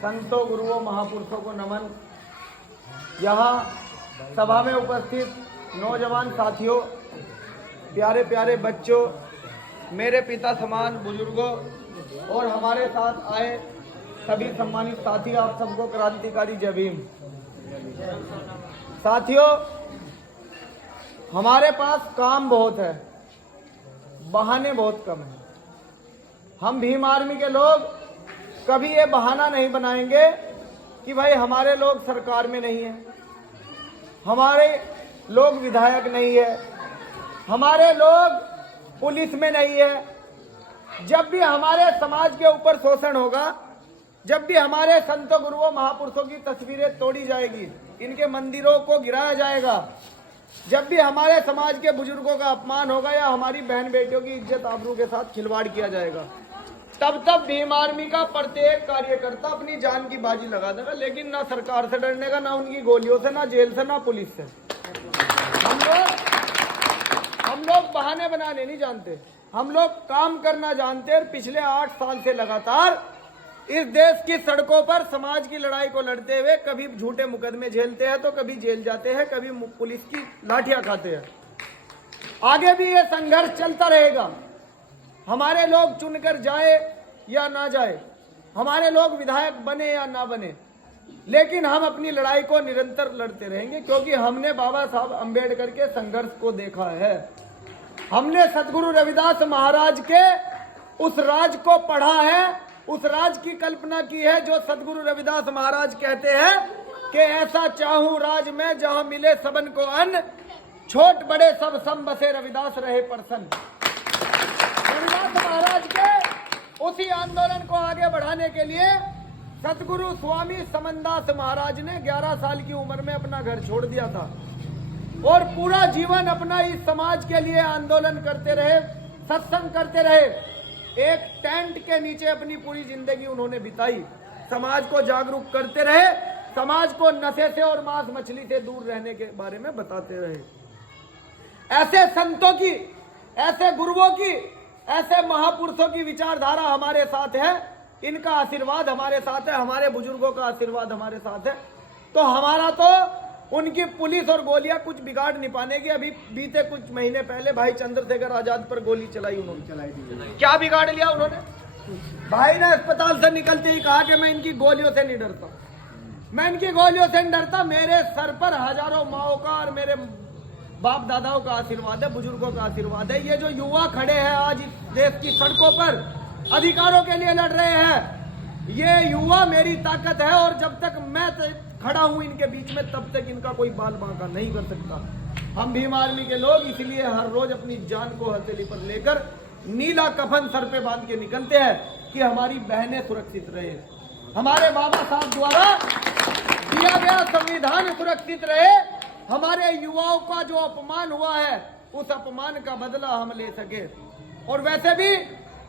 संतों, गुरुओं, महापुरुषों को नमन। यहाँ सभा में उपस्थित नौजवान साथियों, प्यारे प्यारे बच्चों, मेरे पिता समान बुजुर्गों और हमारे साथ आए सभी सम्मानित साथी, आप सबको क्रांतिकारी जय भीम। साथियों, हमारे पास काम बहुत है, बहाने बहुत कम है। हम भीम आर्मी के लोग कभी ये बहाना नहीं बनाएंगे कि भाई हमारे लोग सरकार में नहीं है, हमारे लोग विधायक नहीं है, हमारे लोग पुलिस में नहीं है। जब भी हमारे समाज के ऊपर शोषण होगा, जब भी हमारे संतों, गुरुओं, महापुरुषों की तस्वीरें तोड़ी जाएगी, इनके मंदिरों को गिराया जाएगा, जब भी हमारे समाज के बुजुर्गों का अपमान होगा या हमारी बहन बेटियों की इज्जत आबरू के साथ खिलवाड़ किया जाएगा, तब भीम आर्मी का प्रत्येक कार्यकर्ता अपनी जान की बाजी लगा देगा। लेकिन ना सरकार से डरने का, ना उनकी गोलियों से, ना जेल से, ना पुलिस से। हम लोग बहाने बनाने नहीं जानते, हम लोग काम करना जानते हैं। पिछले 8 साल से लगातार इस देश की सड़कों पर समाज की लड़ाई को लड़ते हुए कभी झूठे मुकदमे झेलते हैं तो कभी जेल जाते हैं, कभी पुलिस की लाठियां खाते हैं। आगे भी ये संघर्ष चलता रहेगा। हमारे लोग चुनकर जाए या ना जाए, हमारे लोग विधायक बने या ना बने, लेकिन हम अपनी लड़ाई को निरंतर लड़ते रहेंगे, क्योंकि हमने बाबा साहब अंबेडकर के संघर्ष को देखा है। हमने सदगुरु रविदास महाराज के उस राज को पढ़ा है, उस राज की कल्पना की है जो सदगुरु रविदास महाराज कहते हैं कि ऐसा चाहूं राज में जहां मिले सबन को अन्न, छोट बड़े सब सम बसे रविदास रहे प्रसन्न। रविदास महाराज के उसी आंदोलन को आगे बढ़ाने के लिए सतगुरु स्वामी समनदास महाराज ने 11 साल की उम्र में अपना घर छोड़ दिया था और पूरा जीवन अपना इस समाज के लिए आंदोलन करते रहे, सत्संग करते रहे। एक टेंट के नीचे अपनी पूरी जिंदगी उन्होंने बिताई, समाज को जागरूक करते रहे, समाज को नशे से और मांस मछली से दूर रहने के बारे में बताते रहे। ऐसे संतों की, ऐसे गुरुओं की, ऐसे महापुरुषों की विचारधारा हमारे साथ है, इनका आशीर्वाद हमारे साथ है, हमारे बुजुर्गों का आशीर्वाद हमारे साथ है। तो हमारा तो उनकी पुलिस और गोलियां कुछ बिगाड़ नहीं पानेगी। अभी बीते कुछ महीने पहले भाई चंद्रशेखर आजाद पर गोली चलाई उन्होंने, क्या बिगाड़ लिया उन्होंने? भाई ने अस्पताल से निकलते ही कहा कि मैं इनकी गोलियों से नहीं डरता, मैं इनकी गोलियों से नहीं डरता। मेरे सर पर हजारों माओं का और मेरे बाप दादाओं का आशीर्वाद है, बुजुर्गों का आशीर्वाद है। ये जो युवा खड़े हैं आज इस देश की सड़कों पर अधिकारों के लिए लड़ रहे हैं, ये युवा मेरी ताकत है और जब तक मैं खड़ा हूं इनके बीच में, तब तक इनका कोई बाल बांका नहीं कर सकता। हम भीम आर्मी के लोग इसलिए हर रोज अपनी जान को हथेली पर लेकर नीला कफन सर पे बांध के निकलते हैं कि हमारी बहनें सुरक्षित रहे, हमारे बाबा साहब द्वारा दिया गया संविधान सुरक्षित रहे, हमारे युवाओं का जो अपमान हुआ है उस अपमान का बदला हम ले सके। और वैसे भी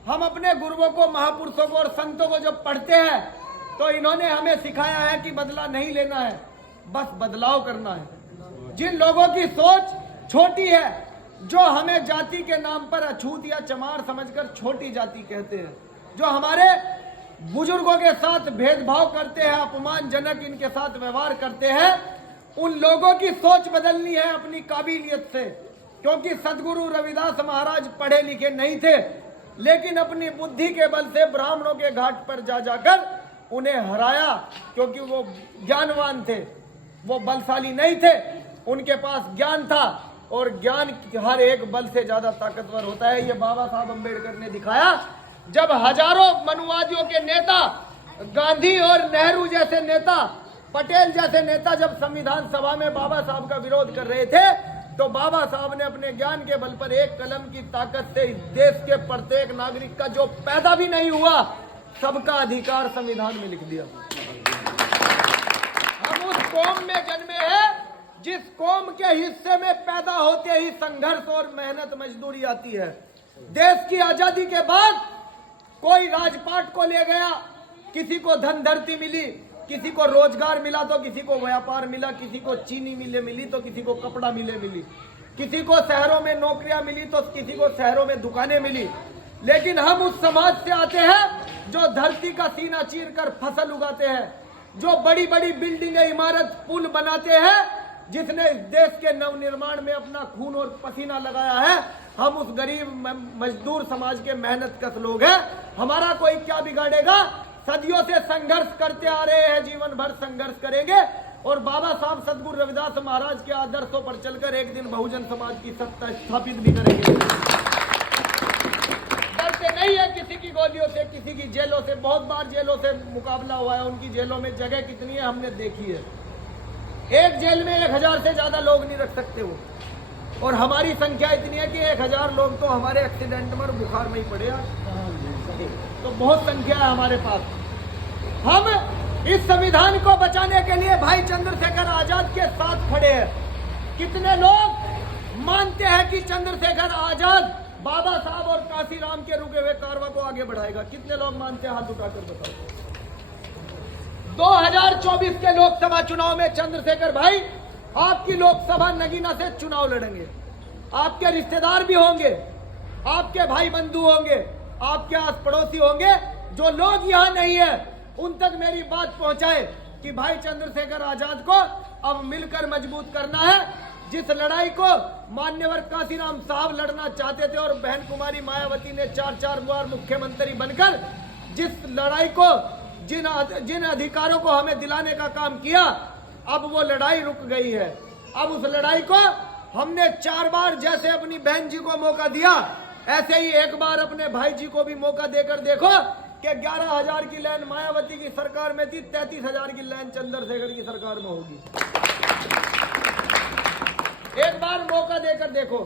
हम अपने गुरुओं को, महापुरुषों को और संतों को जब पढ़ते हैं तो इन्होंने हमें सिखाया है कि बदला नहीं लेना है, बस बदलाव करना है। जिन लोगों की सोच छोटी है, जो हमें जाति के नाम पर अछूत या चमार समझकर छोटी जाति कहते हैं, जो हमारे बुजुर्गों के साथ भेदभाव करते हैं, अपमानजनक इनके साथ व्यवहार करते हैं, उन लोगों की सोच बदलनी है अपनी काबिलियत से। क्योंकि सदगुरु रविदास महाराज पढ़े लिखे नहीं थे, लेकिन अपनी बुद्धि के बल से ब्राह्मणों के घाट पर जाकर उन्हें हराया, क्योंकि वो ज्ञानवान थे, वो बलशाली नहीं थे, उनके पास ज्ञान था और ज्ञान हर एक बल से ज्यादा ताकतवर होता है। ये बाबा साहब अंबेडकर ने दिखाया। जब हजारों मनुवादियों के नेता, गांधी और नेहरू जैसे नेता, पटेल जैसे नेता जब संविधान सभा में बाबा साहब का विरोध कर रहे थे, तो बाबा साहब ने अपने ज्ञान के बल पर एक कलम की ताकत से देश के प्रत्येक नागरिक का जो पैदा भी नहीं हुआ, सबका अधिकार संविधान में लिख दिया। हम उस कौम में जन्मे हैं जिस कौम के हिस्से में पैदा होते ही संघर्ष और मेहनत मजदूरी आती है। देश की आजादी के बाद कोई राजपाट को ले गया, किसी को धन धरती मिली, किसी को रोजगार मिला तो किसी को व्यापार मिला, किसी को चीनी मिले मिली तो किसी को कपड़ा मिले मिली, किसी को शहरों में नौकरियां मिली तो किसी को शहरों में दुकानें मिली। लेकिन हम उस समाज से आते हैं जो धरती का सीना चीर कर फसल उगाते हैं, जो बड़ी बड़ी बिल्डिंगें, इमारत, पुल बनाते हैं, जिसने इस देश के नवनिर्माण में अपना खून और पसीना लगाया है। हम उस गरीब मजदूर समाज के मेहनत कश लोग हैं। हमारा कोई क्या बिगाड़ेगा? सदियों से संघर्ष करते आ रहे हैं, जीवन भर संघर्ष करेंगे और बाबा साहब सदगुरु रविदास महाराज के आदर्शों पर चलकर एक दिन बहुजन समाज की सत्ता स्थापित भी करेंगे। डरते नहीं है किसी की गोलियों से, किसी की जेलों से। बहुत बार जेलों से मुकाबला हुआ है, उनकी जेलों में जगह कितनी है हमने देखी है। एक जेल में 1000 से ज्यादा लोग नहीं रख सकते वो, और हमारी संख्या इतनी है कि 1000 लोग तो हमारे एक्सीडेंट में और बुखार में ही पड़े हैं। तो बहुत संख्या है हमारे पास। हम इस संविधान को बचाने के लिए भाई चंद्रशेखर आजाद के साथ खड़े हैं। कितने लोग मानते हैं कि चंद्रशेखर आजाद बाबा साहब और काशीराम के रुके हुए कारवां को आगे बढ़ाएगा? कितने लोग मानते हैं? हाथ उठाकर बताओ। 2024 के लोकसभा चुनाव में चंद्रशेखर भाई आपकी लोकसभा नगीना से चुनाव लड़ेंगे। आपके रिश्तेदार भी होंगे, आपके भाई बंधु होंगे, आपके आस पड़ोसी होंगे। जो लोग यहाँ नहीं है उन तक मेरी बात पहुंचाए कि भाई चंद्रशेखर आजाद को अब मिलकर मजबूत करना है। जिस लड़ाई को मान्यवर काशीराम साहब लड़ना चाहते थे और बहन कुमारी मायावती ने 4 बार मुख्यमंत्री बनकर जिस लड़ाई को, जिन अधिकारों को हमें दिलाने का काम किया, अब वो लड़ाई रुक गई है। अब उस लड़ाई को हमने 4 बार जैसे अपनी बहन जी को मौका दिया, ऐसे ही एक बार अपने भाई जी को भी मौका देकर देखो कि 11,000 की लाइन मायावती की सरकार में थी, 33,000 की लाइन चंद्रशेखर की सरकार में होगी। एक बार मौका देकर देखो।